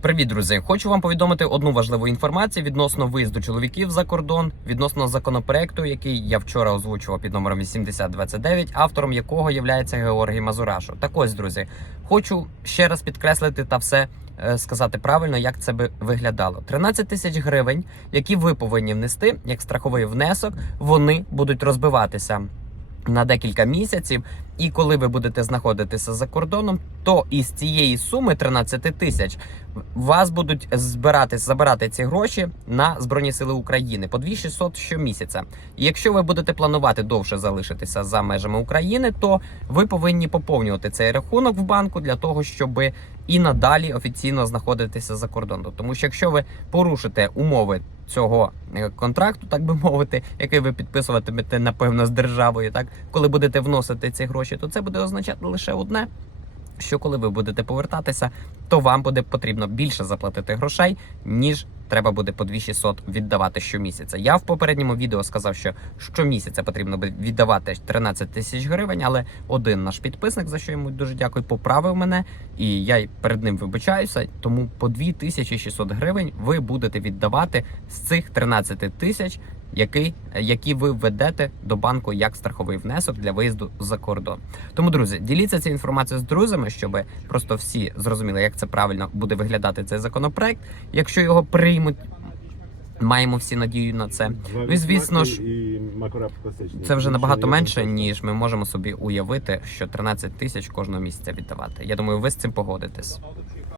Привіт, друзі! Хочу вам повідомити одну важливу інформацію відносно виїзду чоловіків за кордон, відносно законопроекту, який я вчора озвучував під номером 8029, автором якого є Георгій Мазурашу. Так ось, друзі, хочу ще раз підкреслити та все е, сказати правильно, як це би виглядало. 13 тисяч гривень, які ви повинні внести як страховий внесок, вони будуть розбиватися. На декілька місяців, і коли ви будете знаходитися за кордоном, то із цієї суми 13 тисяч вас будуть збирати забирати ці гроші на збройні сили України по 2600 щомісяця. І якщо ви будете планувати довше залишитися за межами України, то ви повинні поповнювати цей рахунок в банку для того, щоб і надалі офіційно знаходитися за кордоном. Тому що якщо ви порушите умови цього е, контракту, так би мовити, який ви підписуватимете напевно з державою, так коли будете вносити ці гроші, то це буде означати лише одне. Що коли ви будете повертатися, то вам буде потрібно більше заплатити грошей, ніж треба буде по 2600 віддавати щомісяця. Я в попередньому відео сказав, що щомісяця потрібно віддавати 13 тисяч гривень, але один наш підписник, за що йому дуже дякую, поправив мене, і я перед ним вибачаюся. Тому по 2600 гривень ви будете віддавати з цих 13 тисяч, який, які ви введете до банку як страховий внесок для виїзду за кордон. Тому, друзі, діліться цією інформацією з друзями, щоб просто всі зрозуміли, як це правильно буде виглядати цей законопроект. Якщо його приймуть, маємо всі надію на це. Ну і звісно ж, це вже набагато менше, ніж ми можемо собі уявити, що 13 тисяч кожного місяця віддавати. Я думаю, ви з цим погодитесь.